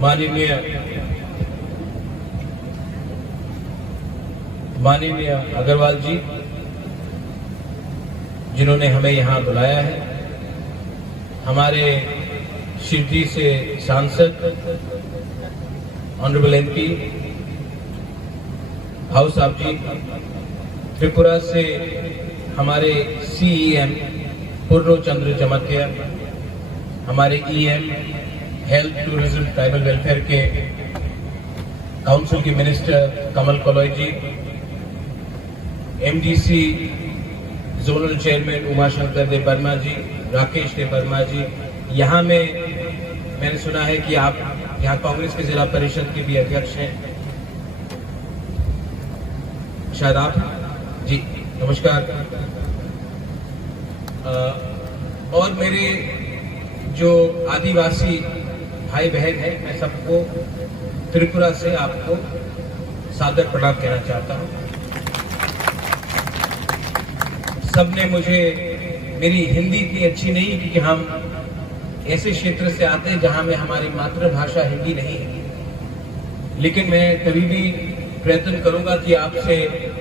माननीय अग्रवाल जी, जिन्होंने हमें यहाँ बुलाया है, हमारे शिरडी से सांसद ऑनरेबल एमपी हाउस साहब जी, त्रिपुरा से हमारे सीईएम पूर्ण चंद्र जमातिया, हमारे EM health tourism tribal welfare के काउंसिल के मिनिस्टर कमल कलोई जी, एमडीसी जोनल चेयरमैन उमाशंकर देव वर्मा जी, राकेश देव वर्मा जी, यहाँ मैंने सुना है कि आप यहाँ कांग्रेस के जिला परिषद के भी अध्यक्ष हैं, शायद आप जी, नमस्कार। और मेरे जो आदिवासी भाई बहन हैं, मैं सबको त्रिपुरा से आपको सादर प्रणाम कहना चाहता हूँ। सबने मुझे, मेरी हिंदी इतनी अच्छी नहीं क्योंकि हम ऐसे क्षेत्र से आते हैं जहां में हमारी मातृभाषा हिंदी नहीं है, लेकिन मैं कभी भी प्रयत्न करूंगा कि आपसे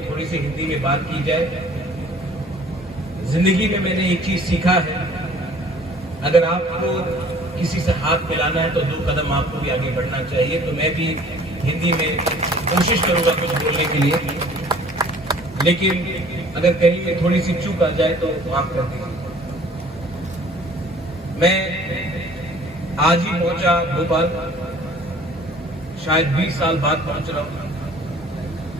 थोड़ी सी हिंदी में बात की जाए। जिंदगी में मैंने एक चीज सीखा है, अगर आपको किसी से हाथ मिलाना है तो 2 कदम आपको भी आगे बढ़ना चाहिए। तो मैं भी हिंदी में कोशिश करूंगा कुछ बोलने के लिए, लेकिन अगर कहीं में थोड़ी सी चूक आ जाए तो माफ कर दीजिए। मैं आज ही पहुंचा भोपाल, शायद 20 साल बाद पहुंच रहा हूं।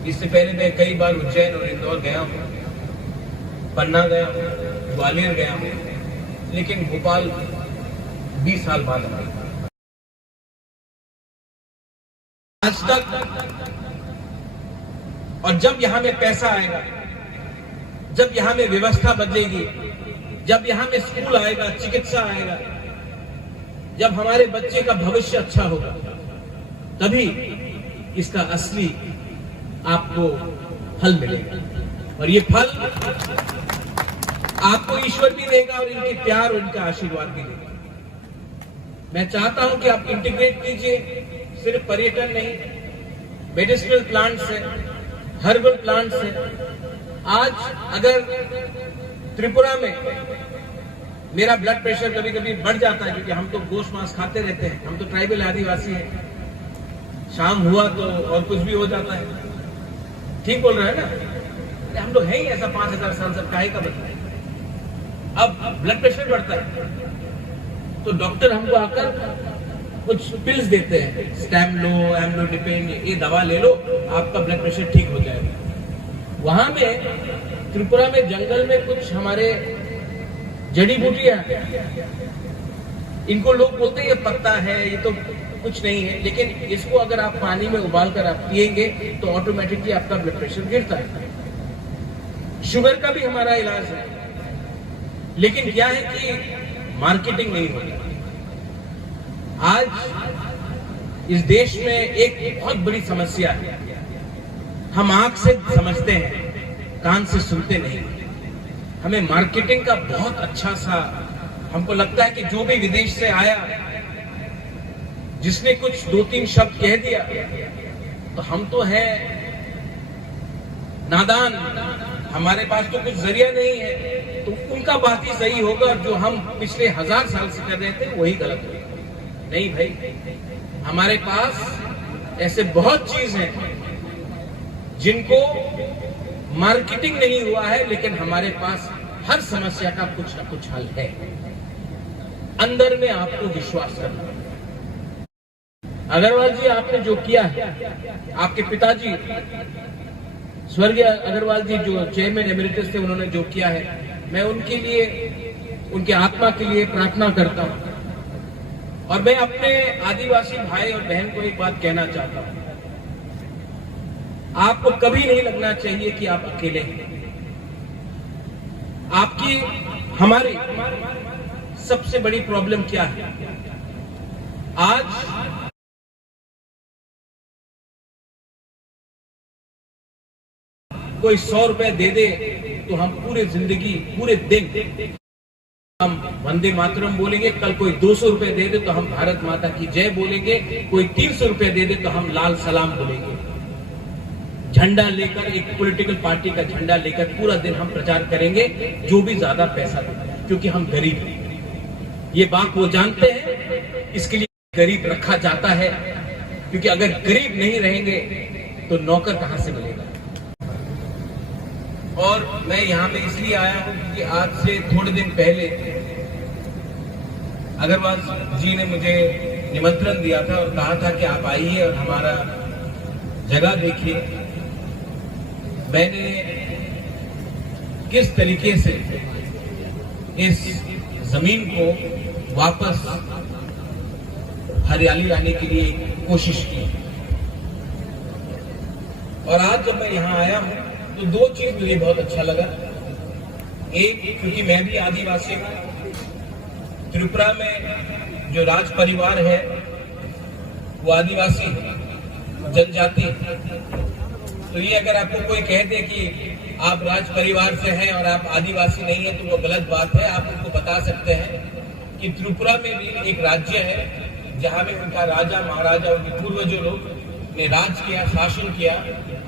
इससे पहले मैं कई बार उज्जैन और इंदौर गया हूं, पन्ना गया हूं, ग्वालियर गया हूं, लेकिन भोपाल 20 साल बाद आया। आज तक, और जब यहां में पैसा आएगा, जब यहां में व्यवस्था बदलेगी, जब यहां में स्कूल आएगा, चिकित्सा आएगा, जब हमारे बच्चे का भविष्य अच्छा होगा, तभी इसका असली आपको फल मिलेगा। और ये फल आपको ईश्वर भी देगा और इनके प्यार और इनका आशीर्वाद भी देगा। मैं चाहता हूं कि आप इंटीग्रेट कीजिए, सिर्फ पर्यटन नहीं, मेडिसिनल प्लांट्स है, हर्बल प्लांट्स है। आज अगर त्रिपुरा में मेरा ब्लड प्रेशर कभी कभी बढ़ जाता है, क्योंकि हम तो गोश्त मांस खाते रहते हैं, हम तो ट्राइबल आदिवासी हैं, शाम हुआ तो और कुछ भी हो जाता है, ठीक बोल रहे हैं ना, हम लोग हैं ही ऐसा 5000 साल सब काहे का बता। अब ब्लड प्रेशर बढ़ता है तो डॉक्टर हमको आकर कुछ पिल्स देते हैं, स्टैमलो, एम्लोडिपेन, ये दवा ले लो, आपका ब्लड प्रेशर ठीक हो जाएगा। वहां में त्रिपुरा में जंगल में कुछ हमारे जड़ी बूटियां, इनको लोग बोलते हैं ये पत्ता है, ये तो कुछ नहीं है, लेकिन इसको अगर आप पानी में उबाल कर आप पिएंगे तो ऑटोमेटिकली आपका ब्लड प्रेशर गिरता है। शुगर का भी हमारा इलाज है, लेकिन क्या है कि मार्केटिंग नहीं होती। आज इस देश में एक बहुत बड़ी समस्या है, हम आंख से समझते हैं, कान से सुनते नहीं। हमें मार्केटिंग का बहुत अच्छा सा, हमको लगता है कि जो भी विदेश से आया, जिसने कुछ 2-3 शब्द कह दिया तो हम तो हैं नादान, हमारे पास तो कुछ जरिया नहीं है, तो उनका बात ही सही होगा, जो हम पिछले 1000 साल से कर रहे थे वही गलत होगा। नहीं भाई, हमारे पास ऐसे बहुत चीज हैं जिनको मार्केटिंग नहीं हुआ है, लेकिन हमारे पास हर समस्या का कुछ ना कुछ हल है। अंदर में आपको विश्वास करना। अग्रवाल जी, आपने जो किया है, आपके पिताजी स्वर्गीय अग्रवाल जी जो चेयरमैन एमिरेटस थे, उन्होंने जो किया है, मैं उनके लिए, उनके आत्मा के लिए प्रार्थना करता हूं। और मैं अपने आदिवासी भाई और बहन को एक बात कहना चाहता हूं, आपको कभी नहीं लगना चाहिए कि आप अकेले हैं। आपकी, हमारी सबसे बड़ी प्रॉब्लम क्या है? आज कोई 100 रुपए दे दे तो हम पूरे जिंदगी, पूरे दिन हम वंदे मातरम बोलेंगे, कल कोई 200 रुपए दे दे तो हम भारत माता की जय बोलेंगे, कोई 300 रुपए दे दे तो हम लाल सलाम बोलेंगे। झंडा लेकर, एक पॉलिटिकल पार्टी का झंडा लेकर पूरा दिन हम प्रचार करेंगे, जो भी ज्यादा पैसा दे, क्योंकि हम गरीब हैं। ये बात वो जानते हैं, इसके लिए गरीब रखा जाता है, क्योंकि अगर गरीब नहीं रहेंगे तो नौकर कहां से मिलेगा। और मैं यहाँ पे इसलिए आया हूँ क्योंकि आज से थोड़े दिन पहले अग्रवाल जी ने मुझे निमंत्रण दिया था और कहा था कि आप आइए और हमारा जगह देखिए। मैंने किस तरीके से इस जमीन को वापस हरियाली लाने के लिए कोशिश की, और आज जब मैं यहाँ आया हूँ तो दो चीज मुझे बहुत अच्छा लगा। एक, क्योंकि मैं भी आदिवासी हूँ, त्रिपुरा में जो राज परिवार है वो आदिवासी जनजाति। तो ये अगर आपको कोई कह दे कि आप राज परिवार से हैं और आप आदिवासी नहीं है तो वो गलत बात है। आप उनको बता सकते हैं कि त्रिपुरा में भी एक राज्य है जहां में उनका राजा महाराजा, उनके पूर्वजों लोग ने राज किया, शासन किया,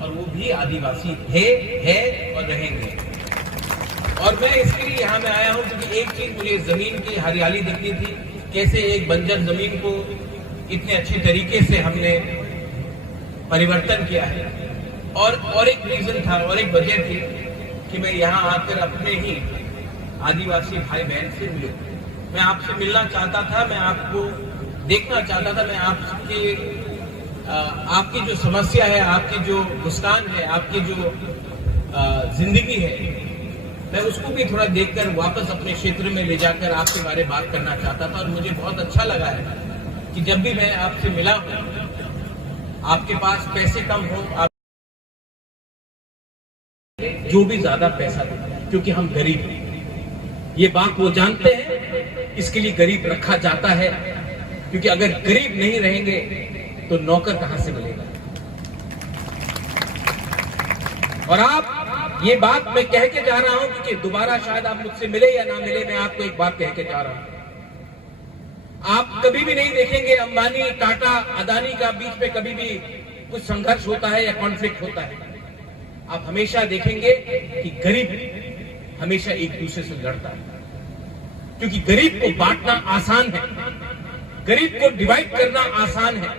और वो भी आदिवासी थे, है और रहेंगे। और मैं इसके लिए यहाँ में आया हूँ क्योंकि एक चीज मुझे जमीन की हरियाली दिखनी थी, कैसे एक बंजर जमीन को इतने अच्छे तरीके से हमने परिवर्तन किया है। और एक रीजन था, और एक वजह थी कि मैं यहाँ आकर अपने ही आदिवासी भाई बहन से मिलूं। मैं आपसे मिलना चाहता था, मैं आपको देखना चाहता था, मैं आपकी जो समस्या है, आपकी जो मुस्कान है, आपकी जो जिंदगी है, मैं उसको भी थोड़ा देखकर वापस अपने क्षेत्र में ले जाकर आपके बारे में बात करना चाहता था। और मुझे बहुत अच्छा लगा है कि जब भी मैं आपसे मिला हूं, आपके पास पैसे कम हो, आप जो भी ज्यादा पैसा दे, क्योंकि हम गरीब हैं। ये बात वो जानते हैं, इसके लिए गरीब रखा जाता है, क्योंकि अगर गरीब नहीं रहेंगे तो नौकर कहां से मिलेगा। और आप, ये बात मैं कह के जा रहा हूं क्योंकि दोबारा शायद आप मुझसे मिले या ना मिले, मैं आपको एक बात कह के जा रहा हूं। आप कभी भी नहीं देखेंगे अंबानी, टाटा, अदानी का बीच में कभी भी कुछ संघर्ष होता है या कॉन्फ्लिक्ट होता है। आप हमेशा देखेंगे कि गरीब हमेशा एक दूसरे से लड़ता है, क्योंकि गरीब को बांटना आसान है, गरीब को डिवाइड करना आसान है।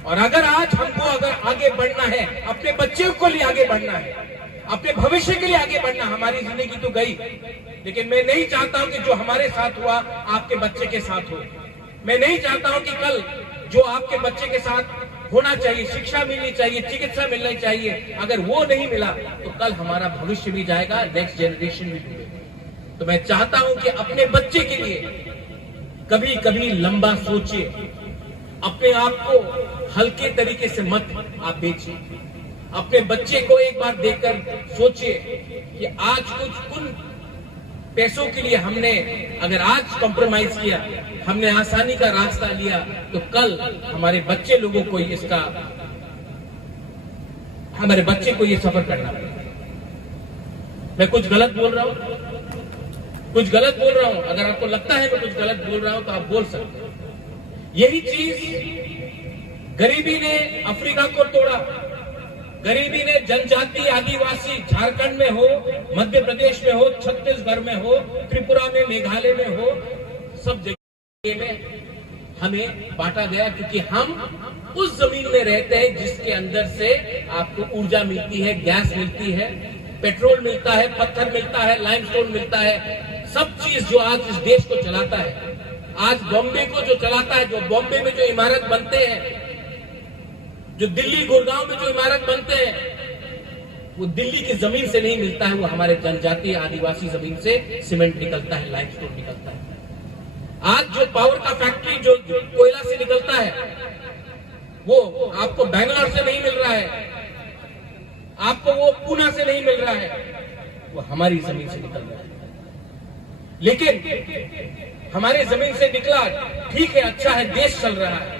और अगर आज हमको आगे बढ़ना है, अपने बच्चों को लिए आगे बढ़ना है, अपने भविष्य के लिए आगे बढ़ना, हमारी जिंदगी तो गई, लेकिन मैं नहीं चाहता हूं कि जो हमारे साथ हुआ आपके बच्चे के साथ हो। मैं नहीं चाहता हूं कि कल जो आपके बच्चे के साथ होना चाहिए, शिक्षा मिलनी चाहिए, चिकित्सा मिलनी चाहिए, अगर वो नहीं मिला तो कल हमारा भविष्य भी जाएगा, नेक्स्ट जनरेशन भी डूबेगा। तो मैं चाहता हूं कि अपने बच्चे के लिए कभी कभी लंबा सोचिए, अपने आप को हल्के तरीके से मत आप बेचिए। अपने बच्चे को एक बार देखकर सोचिए कि आज कुछ पैसों के लिए हमने अगर आज कॉम्प्रोमाइज किया, हमने आसानी का रास्ता लिया, तो कल हमारे बच्चे लोगों को हमारे बच्चे को ये सफर करना पड़ेगा। मैं कुछ गलत बोल रहा हूं, कुछ गलत बोल रहा हूं, अगर आपको लगता है मैं कुछ गलत बोल रहा हूं तो आप बोल सकते हैं। यही चीज गरीबी ने अफ्रीका को तोड़ा, गरीबी ने जनजाति आदिवासी झारखंड में हो, मध्य प्रदेश में हो, छत्तीसगढ़ में हो, त्रिपुरा में, मेघालय में हो, सब जगह में हमें बांटा गया, क्योंकि हम उस जमीन में रहते हैं जिसके अंदर से आपको ऊर्जा मिलती है, गैस मिलती है, पेट्रोल मिलता है, पत्थर मिलता है, लाइमस्टोन मिलता है, सब चीज जो आज इस देश को चलाता है। आज बॉम्बे को जो चलाता है, जो बॉम्बे में जो इमारत बनते हैं, जो दिल्ली गुड़गांव में जो इमारत बनते हैं, वो दिल्ली की जमीन से नहीं मिलता है, वो हमारे जनजातीय आदिवासी जमीन से सीमेंट निकलता है, लाइमस्टोन निकलता है। आज जो पावर का फैक्ट्री जो कोयला से निकलता है, वो आपको बैंगलोर से नहीं मिल रहा है, आपको वो पूना से नहीं मिल रहा है, वो हमारी जमीन से निकल रहा है। लेकिन हमारे जमीन से निकला, ठीक है, अच्छा है, देश चल रहा है,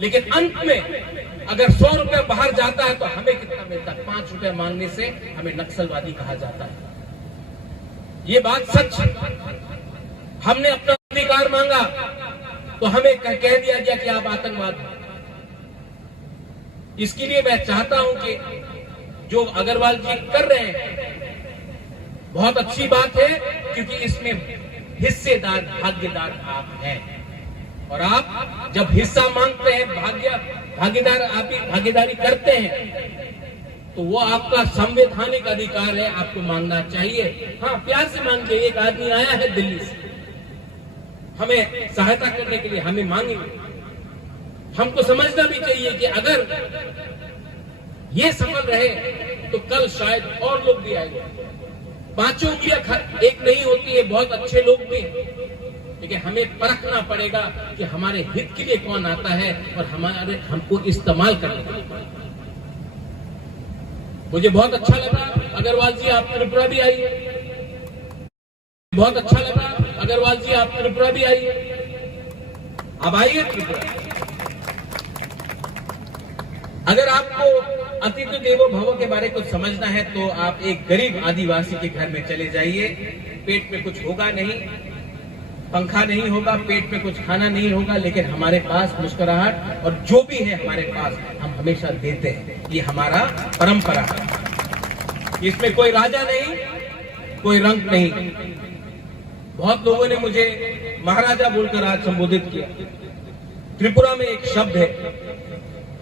लेकिन अंत में अगर 100 रुपया बाहर जाता है तो हमें कितना मिलता है? 5 रुपया मांगने से हमें नक्सलवादी कहा जाता है। ये बात सच है। हमने अपना अधिकार मांगा तो हमें कह दिया गया कि आप आतंकवाद हैं। इसके लिए मैं चाहता हूं कि जो अग्रवाल जी कर रहे हैं बहुत अच्छी बात है, क्योंकि इसमें हिस्सेदार भागीदार आप हैं। और आप जब हिस्सा मांगते हैं, भागीदारी करते हैं, तो वो आपका संवैधानिक अधिकार है, आपको मांगना चाहिए। हाँ, प्यार से मांगिए। एक आदमी आया है दिल्ली से हमें सहायता करने के लिए, हमें मांगेंगे। हमको समझना भी चाहिए कि अगर ये सफल रहे तो कल शायद और लोग भी आएंगे। पांचों उंगलियां एक नहीं होती है, बहुत अच्छे लोग भी, लेकिन हमें परखना पड़ेगा कि हमारे हित के लिए कौन आता है और हमको इस्तेमाल करना। मुझे बहुत अच्छा लगा अग्रवाल जी आप त्रिपुरा भी आइए। बहुत अच्छा लगा अग्रवाल जी आप त्रिपुरा भी आइए। अब आइए त्रिपुरा। अगर आपको अतिथि देवो भव के बारे में समझना है तो आप एक गरीब आदिवासी के घर में चले जाइए। पेट में कुछ होगा नहीं, पंखा नहीं होगा, पेट में कुछ खाना नहीं होगा, लेकिन हमारे पास मुस्कुराहट और जो भी है हमारे पास हम हमेशा देते हैं। ये हमारा परंपरा है। इसमें कोई राजा नहीं, कोई रंग नहीं। बहुत लोगों ने मुझे महाराजा बोलकर आज संबोधित किया। त्रिपुरा में एक शब्द है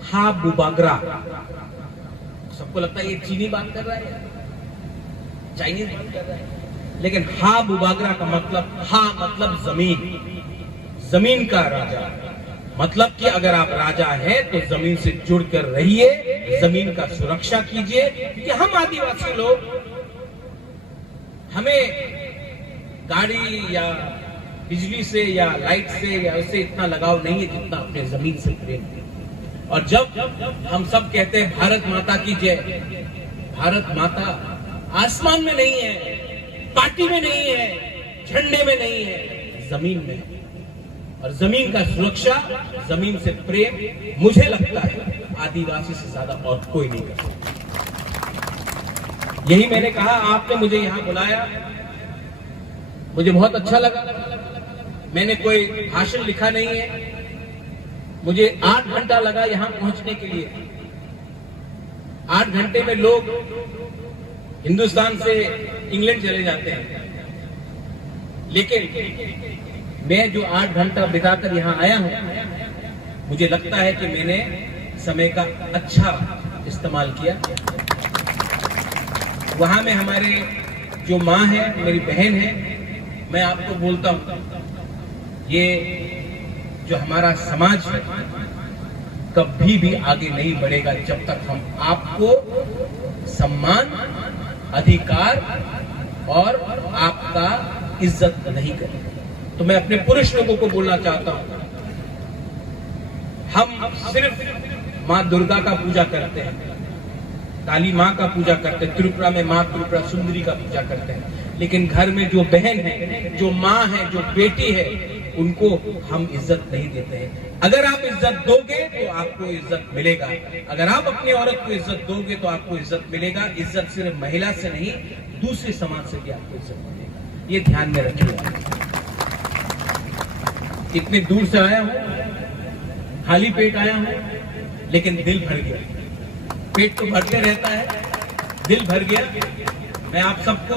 हा बुबागरा। सबको लगता है ये चीनी बात कर रहा है, चाइनीज बात कर रहा है, लेकिन हा बुबागरा का मतलब, हा मतलब जमीन, जमीन का राजा। मतलब कि अगर आप राजा हैं तो जमीन से जुड़कर रहिए, जमीन का सुरक्षा कीजिए। क्योंकि हम आदिवासी लोग, हमें गाड़ी या बिजली से या लाइट से या उससे इतना लगाव नहीं है जितना अपने जमीन से प्रेम है। और जब हम सब कहते हैं भारत माता की जय, भारत माता आसमान में नहीं है, पार्टी में नहीं है, झंडे में नहीं है, जमीन में है। और जमीन का सुरक्षा, जमीन से प्रेम, मुझे लगता है आदिवासी से ज्यादा और कोई नहीं कर सकता। यही मैंने कहा, आपने मुझे यहां बुलाया, मुझे बहुत अच्छा लगा। मैंने कोई भाषण लिखा नहीं है। मुझे 8 घंटा लगा यहां पहुंचने के लिए। 8 घंटे में लोग हिंदुस्तान से इंग्लैंड चले जाते हैं, लेकिन मैं जो 8 घंटा बिताकर यहां आया हूं, मुझे लगता है कि मैंने समय का अच्छा इस्तेमाल किया। वहां में हमारे जो माँ है, मेरी बहन है, मैं आपको बोलता हूं, ये जो हमारा समाज है कभी भी आगे नहीं बढ़ेगा जब तक हम आपको सम्मान, अधिकार और आपका इज्जत नहीं करेंगे। तो मैं अपने पुरुष लोगों को बोलना चाहता हूं, हम सिर्फ मां दुर्गा का पूजा करते हैं, काली मां का पूजा करते हैं, त्रिपुरा में मां त्रिपुरा सुंदरी का पूजा करते हैं, लेकिन घर में जो बहन है, जो मां है, जो बेटी है, उनको हम इज्जत नहीं देते हैं। अगर आप इज्जत दोगे तो आपको इज्जत मिलेगा। अगर आप अपनी औरत को इज्जत दोगे तो आपको इज्जत मिलेगा। इज्जत सिर्फ महिला से नहीं, दूसरे समाज से भी आपको इज्जत मिलेगा। ये ध्यान में रखिए। इतने दूर से आया हूं, खाली पेट आया हूं, लेकिन दिल भर गया। पेट तो भरते रहता है, दिल भर गया। मैं आप सबको,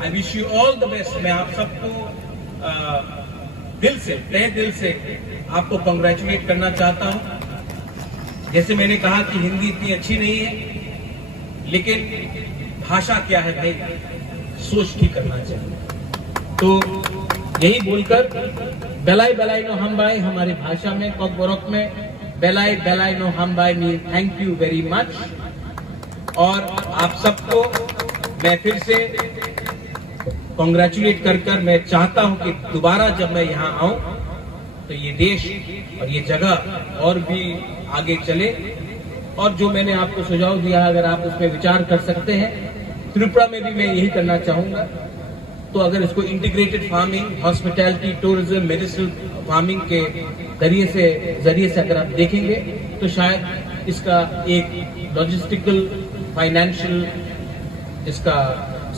I wish you all the best. मैं आप सबको दिल से, तहे दिल से आपको कांग्रेचुलेट करना चाहता हूं। जैसे मैंने कहा कि हिंदी इतनी अच्छी नहीं है, लेकिन भाषा क्या है भाई, सोच की करना चाहिए। तो यही बोलकर बेलाई बेलाई नो हम बाई, हमारी भाषा में कोकबोरोक में बेलाई बेलाई नो हम by mean thank you very much. और आप सबको मैं फिर से कांग्रेचुलेट कर मैं चाहता हूं कि दोबारा जब मैं यहां आऊं तो ये देश और ये जगह और भी आगे चले। और जो मैंने आपको सुझाव दिया, अगर आप उसमें विचार कर सकते हैं, त्रिपुरा में भी मैं यही करना चाहूंगा। तो अगर इसको integrated farming, hospitality, tourism, medicinal farming के जरिए से अगर आप देखेंगे तो शायद इसका एक लॉजिस्टिकल, फाइनेंशियल इसका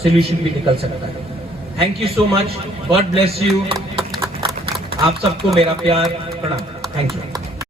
सोल्यूशन भी निकल सकता है। Thank you so much, God bless you. आप सबको मेरा प्यार, प्रणाम, थैंक यू।